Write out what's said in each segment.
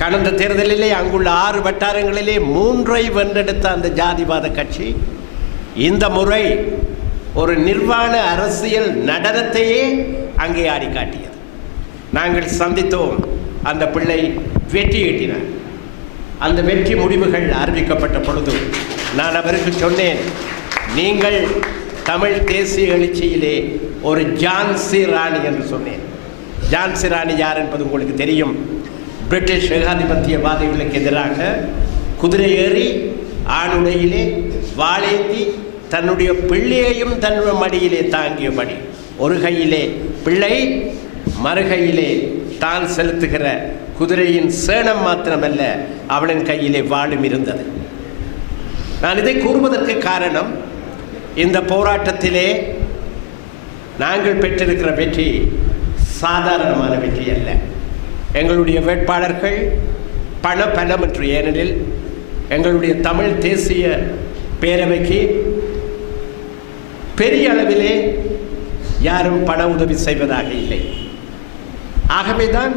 கடந்த தேர்தலிலே அங்குள்ள ஆறு வட்டாரங்களிலே மூன்றை வென்றெடுத்த அந்த ஜாதிவாத கட்சி இந்த முறை ஒரு நிர்வாண அரசியல் நடனத்தையே அங்கே ஆடி காட்டியது நாங்கள் சந்தித்தோம் அந்த பிள்ளை வெற்றி ஈட்டினார் அந்த வெற்றி முடிவுகள் அறிவிக்கப்பட்ட பொழுது நான் அவருக்கு சொன்னேன் நீங்கள் தமிழ் தேசிய எழுச்சியிலே ஒரு ஜான்சி ராணி என்று சொன்னேன். ஜான்சி ராணி யார் என்பது உங்களுக்கு தெரியும். பிரிட்டிஷ் ஏகாதிபத்தியவாதிகளுக்கு எதிராக குதிரை ஏறி ஆணுடையிலே வாளேந்தி தன்னுடைய பிள்ளையையும் தன்னுடைய மடியிலே தாங்கியபடி ஒரு கையிலே பிள்ளை மறுகையிலே தான் செலுத்துகிற குதிரையின் சேணம் மாத்திரமல்ல அவளின் கையிலே வாளும் இருந்தது. நான் இதை கூறுவதற்கு காரணம் இந்த போராட்டத்திலே நாங்கள் பெற்றிருக்கிற வெற்றி சாதாரணமான வெற்றி அல்ல. எங்களுடைய வேட்பாளர்கள் பண பலமற்று ஏனெனில் எங்களுடைய தமிழ் தேசிய பேரவைக்கு பெரிய அளவிலே யாரும் பண உதவி செய்வதாக இல்லை. ஆகவேதான்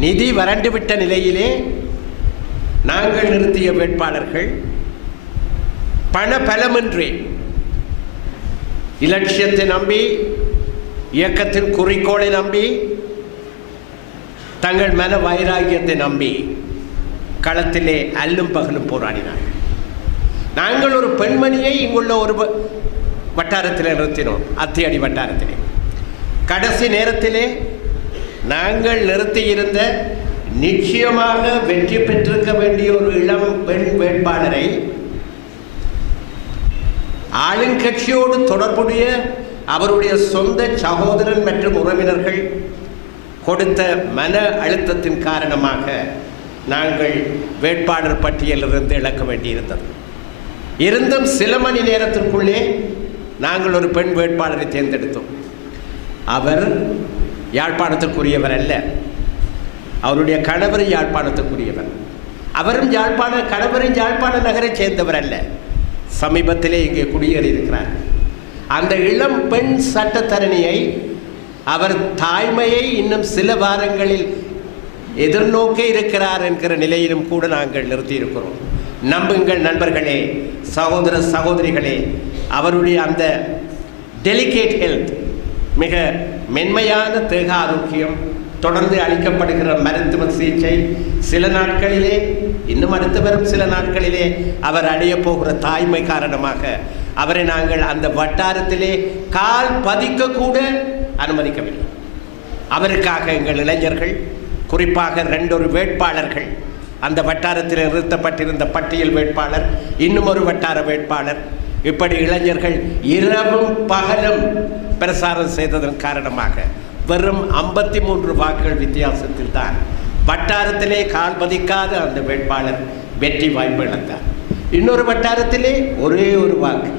நிதி வறண்டுவிட்ட நிலையிலே நாங்கள் நிறுத்திய வேட்பாளர்கள் பண பலமின்றி இலட்சியத்தை நம்பி இயக்கத்தின் குறிக்கோளை நம்பி தங்கள் மேல வைராகியத்தை நம்பி களத்திலே அல்லும் பகலும் போராடினார்கள். நாங்கள் ஒரு பெண்மணியை இங்குள்ள ஒரு வ- நிறுத்தினோம் அத்தியடி வட்டாரத்திலே. கடைசி நேரத்திலே நாங்கள் நிறுத்தியிருந்த நிச்சயமாக வெற்றி பெற்றிருக்க வேண்டிய ஒரு இளம் பெண் வேட்பாளரை ஆளுங்கட்சியோடு தொடர்புடைய அவருடைய சொந்த சகோதரன் மற்றும் உறவினர்கள் கொடுத்த மன அழுத்தத்தின் காரணமாக நாங்கள் வேட்பாளர் பட்டியலிருந்து இழக்க வேண்டியிருந்தது. இருந்தும் சில மணி நேரத்திற்குள்ளே நாங்கள் ஒரு பெண் வேட்பாளரை தேர்ந்தெடுத்தோம். அவர் யாழ்ப்பாணத்திற்குரியவர் அல்ல. அவருடைய கணவர் யாழ்ப்பாணத்துக்குரியவர். அவரும் யாழ்ப்பாண கணவரும் யாழ்ப்பாண நகரை சேர்ந்தவர் அல்ல. சமீபத்திலே இங்கே குடியேறி இருக்கிறார் அந்த இளம் பெண் சட்டத்தரணியை அவர் தாய்மையை இன்னும் சில வாரங்களில் எதிர்நோக்க இருக்கிறார் என்கிற நிலையிலும் கூட நாங்கள் நிறுத்தியிருக்கிறோம். நம்புங்கள் நண்பர்களே சகோதர சகோதரிகளே அவருடைய அந்த டெலிகேட் ஹெல்த் மிக மென்மையான தேக ஆரோக்கியம் தொடர்ந்து அளிக்கப்படுகிற மருத்துவ சிகிச்சை சில நாட்களிலே இன்னும் அடுத்து வரும் சில நாட்களிலே அவர் அடைய போகிற தாய்மை காரணமாக அவரை நாங்கள் அந்த வட்டாரத்திலே கால் பதிக்கக்கூட அனுமதிக்கவில்லை. அவருக்காக எங்கள் இளைஞர்கள் குறிப்பாக ரெண்டொரு வேட்பாளர்கள் அந்த வட்டாரத்தில் நிறுத்தப்பட்டிருந்த பட்டியல் வேட்பாளர் இன்னும் ஒரு வட்டார வேட்பாளர் இப்படி இளைஞர்கள் இரவும் பகலும் பிரசாரம் செய்ததன் காரணமாக வெறும் ஐம்பத்தி மூன்று வாக்குகள் வித்தியாசத்தில் தான் வட்டாரத்திலே கால் பதிக்காத அந்த வேட்பாளர் வெற்றி வாய்ப்பு இழந்தார். இன்னொரு வட்டாரத்திலே ஒரே ஒரு வாக்கு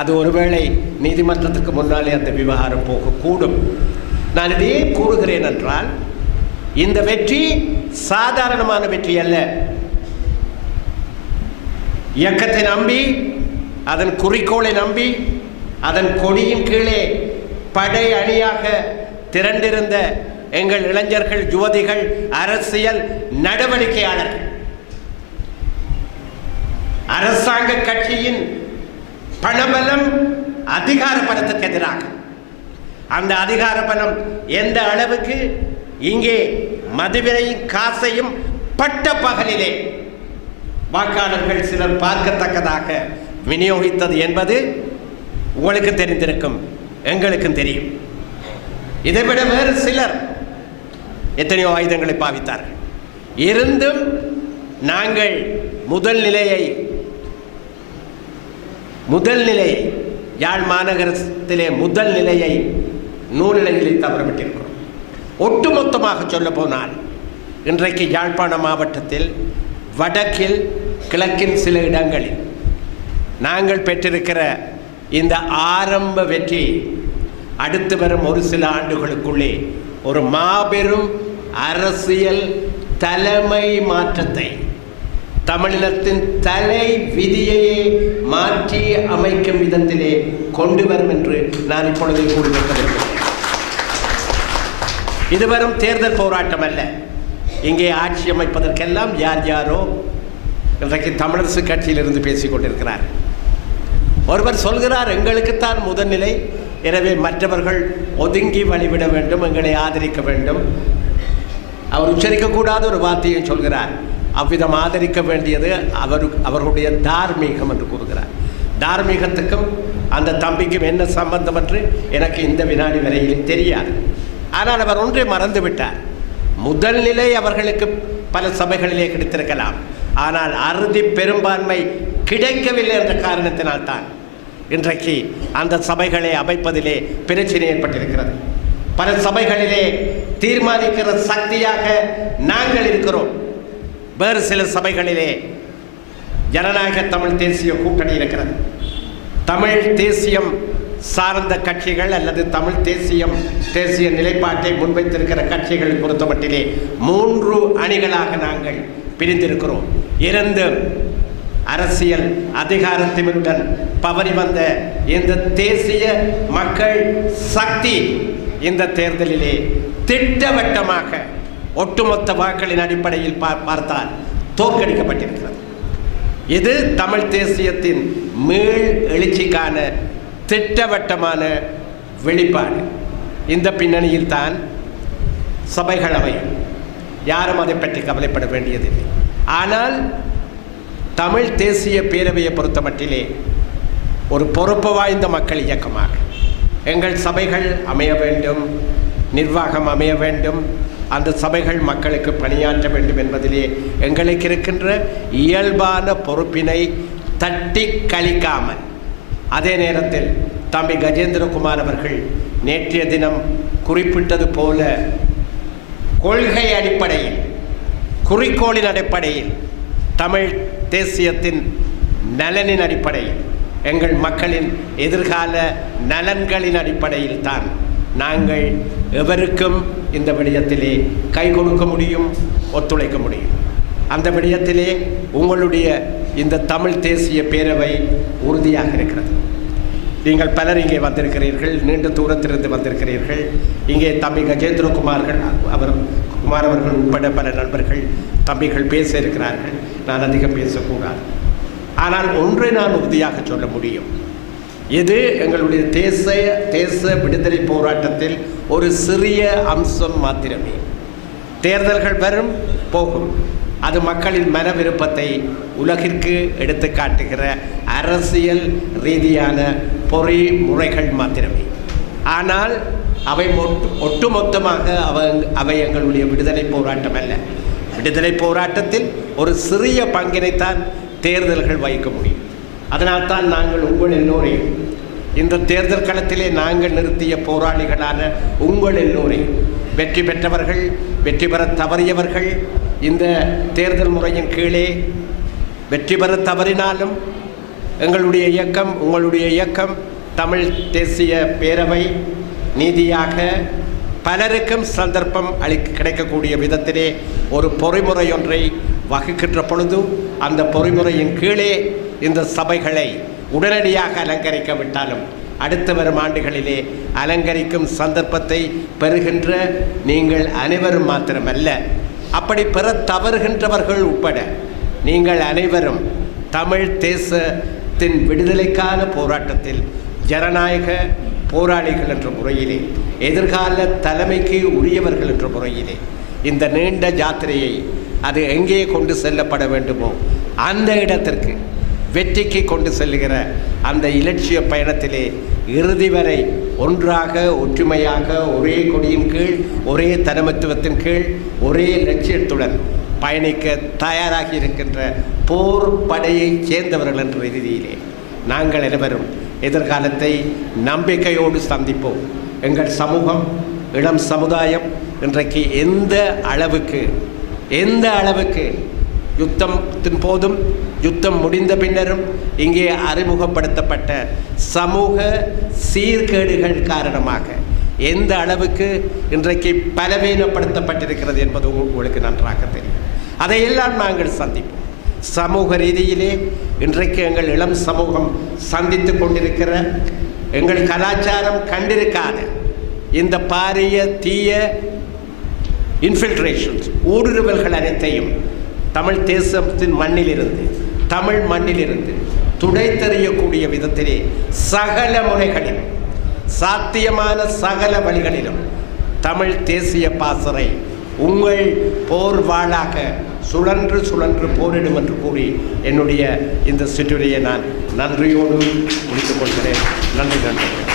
அது ஒருவேளை நீதிமன்றத்துக்கு முன்னாலே அந்த விவகாரம் போகக்கூடும். நான் இதே கூறுகிறேன் என்றால் இந்த வெற்றி சாதாரணமான வெற்றி அல்ல. இயக்கத்தை நம்பி அதன் குறிக்கோளை நம்பி அதன் கொடியின் கீழே படை அணியாக திரண்டிருந்த எங்கள் இளைஞர்கள் யுவதிகள் அரசியல் நடவடிக்கையாளர்கள் அரசாங்க கட்சியின் பணபலம் அதிகார பலத்துக்கு எதிராக. அந்த அதிகார பலம் எந்த அளவுக்கு? இங்கே மதுவினையும் காசையும் பட்ட பகலிலே. வாக்காளர்கள் சிலர் பார்க்கத்தக்கதாக விநியோகித்தது என்பது உங்களுக்கு தெரிந்திருக்கும் எங்களுக்கும் தெரியும். இதைவிட வேறு சிலர் எத்தனையோ ஆயுதங்களை பாவித்தார்கள். இருந்தும் நாங்கள் முதல் நிலையை முதல் நிலை யாழ் மாநகரத்திலே முதல் நிலையை நூலிலையில் தவறவிட்டிருக்கிறோம் ஒட்டுமொத்தமாக சொல்ல போனால் இன்றைக்கு யாழ்ப்பாண மாவட்டத்தில் வடக்கில் கிழக்கின் சில இடங்களில் நாங்கள் பெற்றிருக்கிற இந்த ஆரம்ப வெற்றி அடுத்து வரும் ஒரு சில ஆண்டுகளுக்குள்ளே ஒரு மாபெரும் அரசியல் தலைமை மாற்றத்தை தமிழினத்தின் தலை விதியையே மாற்றி அமைக்கும் விதத்திலே கொண்டு வரும் என்று நான் இப்பொழுது கூறிவிட்டிருக்கிறேன் இது தேர்தல் போராட்டம் அல்ல. இங்கே ஆட்சி அமைப்பதற்கெல்லாம் யார் யாரோ இன்றைக்கு தமிழரசு கட்சியிலிருந்து பேசிக் கொண்டிருக்கிறார். ஒருவர் சொல்கிறார் எங்களுக்குத்தான் முதல்நிலை. எனவே மற்றவர்கள் ஒதுங்கி வழிவிட வேண்டும் எங்களை ஆதரிக்க வேண்டும். அவர் உச்சரிக்கக்கூடாத ஒரு வார்த்தையை சொல்கிறார். அவ்விதம் ஆதரிக்க வேண்டியது அவர் அவர்களுடைய தார்மீகம் என்று கூறுகிறார். தார்மீகத்துக்கும் அந்த தம்பிக்கும் என்ன சம்பந்தம் என்று எனக்கு இந்த வினாடி வரையில் தெரியாது. ஆனால் அவர் ஒன்றை மறந்து விட்டார் முதல் நிலை அவர்களுக்கு பல சபைகளிலே கிடைத்திருக்கலாம். ஆனால் அறுதி பெரும்பான்மை கிடைக்கவில்லை என்ற காரணத்தினால்தான் இன்றைக்கு அந்த சபைகளை அமைப்பதிலே பிரச்சனை ஏற்பட்டிருக்கிறது. பல சபைகளிலே தீர்மானிக்கிற சக்தியாக நாங்கள் இருக்கிறோம். வேறு சில சபைகளிலே ஜனநாயக தமிழ் தேசிய கூட்டணி இருக்கிறது. தமிழ் தேசியம் சார்ந்த கட்சிகள் அல்லது தமிழ் தேசியம் தேசிய நிலைப்பாட்டை முன்வைத்திருக்கிற கட்சிகள் பொறுத்தமட்டிலே மூன்று அணிகளாக நாங்கள் பிரிந்திருக்கிறோம். இரண்டு அரசியல் அதிகாரத்தினுடன் பவறி வந்த இந்த தேசிய மக்கள் சக்தி இந்த தேர்தலிலே திட்டவட்டமாக ஒட்டுமொத்த வாக்களின் அடிப்படையில் பா- பார்த்தால் தோற்கடிக்கப்பட்டிருக்கிறது. இது தமிழ் தேசியத்தின் மீள் எழுச்சிக்கான திட்டவட்டமான வெளிப்பாடு. இந்த பின்னணியில் தான் சபைகளவை யாரும் அதை பற்றி கவலைப்பட வேண்டியதில்லை. ஆனால் தமிழ் தேசிய பேரவையை பொறுத்த மட்டிலே ஒரு பொறுப்பு வாய்ந்த மக்கள் இயக்கமாக. எங்கள் சபைகள் அமைய வேண்டும் நிர்வாகம் அமைய வேண்டும் அந்த சபைகள் மக்களுக்கு பணியாற்ற வேண்டும் என்பதிலே எங்களுக்கு இருக்கின்ற இயல்பான பொறுப்பினை தட்டி கழிக்காமல் அதே நேரத்தில் தம்பி கஜேந்திரகுமார் அவர்கள் நேற்றைய தினம் குறிப்பிட்டது போல கொள்கை அடிப்படையில் குறிக்கோளின் அடிப்படையில் தமிழ் தேசியத்தின் நலனின் அடிப்படையில் எங்கள் மக்களின் எதிர்கால நலன்களின் அடிப்படையில் தான் நாங்கள் எவருக்கும் இந்த விடயத்திலே கை கொடுக்க முடியும் ஒத்துழைக்க முடியும். அந்த விடயத்திலே உங்களுடைய இந்த தமிழ் தேசிய பேரவை உறுதியாக இருக்கிறது. நீங்கள் பலர் இங்கே வந்திருக்கிறீர்கள் நீண்ட தூரத்திலிருந்து வந்திருக்கிறீர்கள். இங்கே தம்பி கஜேந்திரகுமார்கள் அவர் குமார் அவர்கள் உட்பட பல நண்பர்கள் தம்பிகள் பேச இருக்கிறார்கள். நான் அதிகம் பேசக்கூடாது. ஆனால் ஒன்றை நான் உறுதியாக சொல்ல முடியும். இது எங்களுடைய தேச தேச விடுதலை போராட்டத்தில் ஒரு சிறிய அம்சம் மாத்திரமே. தேர்தல்கள் வரும் போகும். அது மக்களின் மன விருப்பத்தை உலகிற்கு எடுத்து காட்டுகிற அரசியல் ரீதியான பொறிமுறைகள் மாத்திரமே. ஆனால் அவை ஒட்டுமொத்தமாக அவ அவை எங்களுடைய விடுதலை போராட்டம் அல்ல. விடுதலை போராட்டத்தில் ஒரு சிறிய பங்கினைத்தான் தேர்தல்கள் வகிக்க முடியும். அதனால்தான் நாங்கள் உங்கள் எல்லோரையும் இந்த தேர்தல் களத்திலே நாங்கள் நிறுத்திய போராளிகளான உங்கள் எல்லோரையும் வெற்றி பெற்றவர்கள் வெற்றி பெற தவறியவர்கள் இந்த தேர்தல் முறையின் கீழே வெற்றி பெற தவறினாலும் எங்களுடைய இயக்கம் உங்களுடைய இயக்கம் தமிழ் தேசிய பேரவை நீதியாக பலருக்கும் சந்தர்ப்பம் அளி கிடைக்கக்கூடிய விதத்திலே ஒரு பொறிமுறை ஒன்றை வகுக்கின்ற பொழுது அந்த பொறிமுறையின் கீழே இந்த சபைகளை உடனடியாக அலங்கரிக்க விட்டாலும் அடுத்து வரும் ஆண்டுகளிலே அலங்கரிக்கும் சந்தர்ப்பத்தை பெறுகின்ற நீங்கள் அனைவரும் மாத்திரமல்ல அப்படி பெற தவறுகின்றவர்கள் உட்பட நீங்கள் அனைவரும் தமிழ் தேசத்தின் விடுதலைக்கான போராட்டத்தில் ஜனநாயக போராளிகள் என்ற முறையிலே எதிர்கால தலைமைக்கு உரியவர்கள் என்ற முறையிலே இந்த நீண்ட ஜாத்திரையை அது எங்கே கொண்டு செல்லப்பட வேண்டுமோ அந்த இடத்திற்கு வெற்றிக்கு கொண்டு செல்லுகிற அந்த இலட்சிய பயணத்திலே இறுதி வரை ஒன்றாக ஒற்றுமையாக ஒரே கொடியின் கீழ் ஒரே தனமத்துவத்தின் கீழ் ஒரே லட்சியத்துடன் பயணிக்க தயாராகி இருக்கின்ற போர் படையைச் சேர்ந்தவர்கள் என்ற ரீதியிலே நாங்கள் அனைவரும் எதிர்காலத்தை நம்பிக்கையோடு சந்திப்போம். எங்கள் சமூகம் இளம் சமுதாயம் இன்றைக்கு எந்த அளவுக்கு எந்த அளவுக்கு யுத்தத்தின் போதும் யுத்தம் முடிந்த பின்னரும் இங்கே அறிமுகப்படுத்தப்பட்ட சமூக சீர்கேடுகள் காரணமாக எந்த அளவுக்கு இன்றைக்கு பலவீனப்படுத்தப்பட்டிருக்கிறது என்பது உங்களுக்கு நன்றாக தெரியும். அதையெல்லாம் நாங்கள் சந்திப்போம். சமூக ரீதியிலே இன்றைக்கு எங்கள் இளம் சமூகம் சந்தித்து கொண்டிருக்கிற எங்கள் கலாச்சாரம் கண்டிருக்காத இந்த பாரிய தீய இன்ஃபில்ட்ரேஷன்ஸ் ஊடுருவல்கள் அனைத்தையும் தமிழ் தேசத்தின் மண்ணிலிருந்து தமிழ் மண்ணிலிருந்து துடைத்தெறியக்கூடிய விதத்திலே சகல முனைகளில் சாத்தியமான சகல வழிகளிலும் தமிழ் தேசிய பாசறை உங்கள் போர் வாழாக சுழன்று சுழன்று போரிடும் என்று கூறி என்னுடைய இந்த சிற்றுரையை நான் நன்றியோடு முடித்துக் கொள்கிறேன். நன்றி நன்றி.